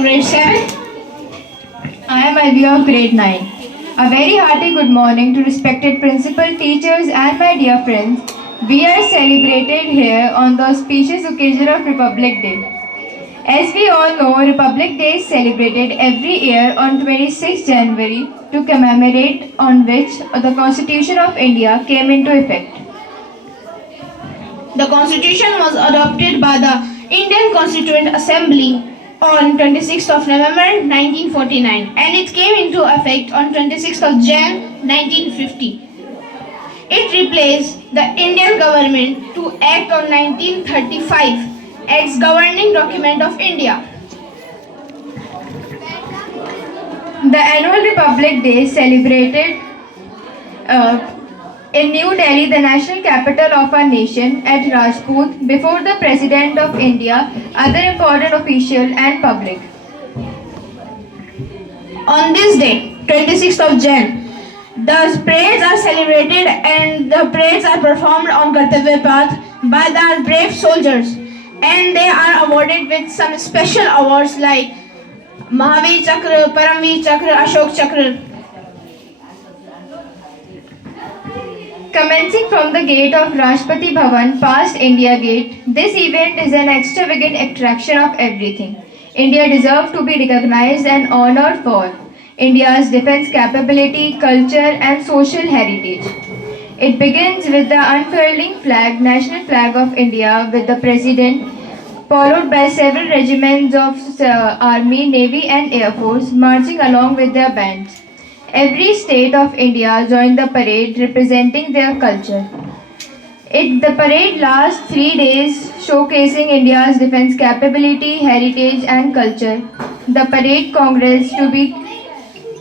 grade 7. I am Alvi of grade 9. A very hearty good morning to respected principal, teachers and my dear friends. We are celebrated here on the auspicious occasion of Republic Day. As we all know, Republic Day is celebrated every year on 26 January to commemorate on which the Constitution of India came into effect. The Constitution was adopted by the Indian Constituent Assembly on 26th of November 1949 and it came into effect on 26th of Jan 1950. It replaced the Indian government to act on 1935 as governing document of India. The annual Republic Day celebrated in New Delhi, the national capital of our nation, at Rajput, before the President of India, other important officials and public. On this day, 26th of Jan, the parades are celebrated and the parades are performed on Kartavya Path by the brave soldiers and they are awarded with some special awards like Mahavir Chakra, Paramvir Chakra, Ashok Chakra. Commencing from the gate of Rashtrapati Bhavan past India Gate, this event is an extravagant attraction of everything India deserves to be recognized and honored for India's defense capability, culture and social heritage. It begins with the unfurling flag, national flag of India with the President, followed by several regiments of Army, Navy and Air Force marching along with their bands. Every state of India joined the parade representing their culture. The parade lasts 3 days, showcasing India's defense capability, heritage and culture. The parade congress to be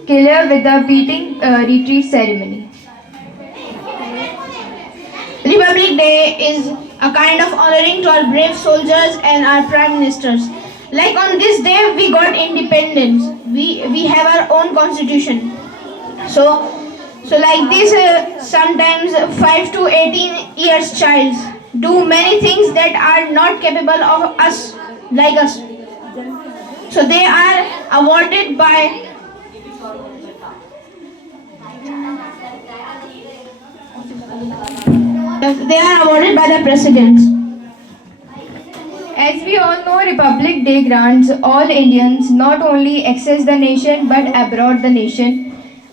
clear with the beating retreat ceremony. Republic Day is a kind of honoring to our brave soldiers and our prime ministers. Like on this day we got independence. We have our own constitution. So like this, sometimes 5 to 18 years child do many things that are not capable of us, like us. So they are awarded by the president. As we all know, Republic Day grants all Indians not only access the nation but abroad the nation,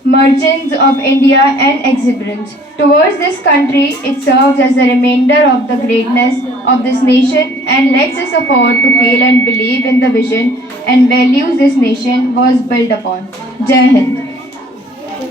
merchants of India and exhibitors. Towards this country, it serves as a reminder of the greatness of this nation and lets us afford to feel and believe in the vision and values this nation was built upon. Jai Hind.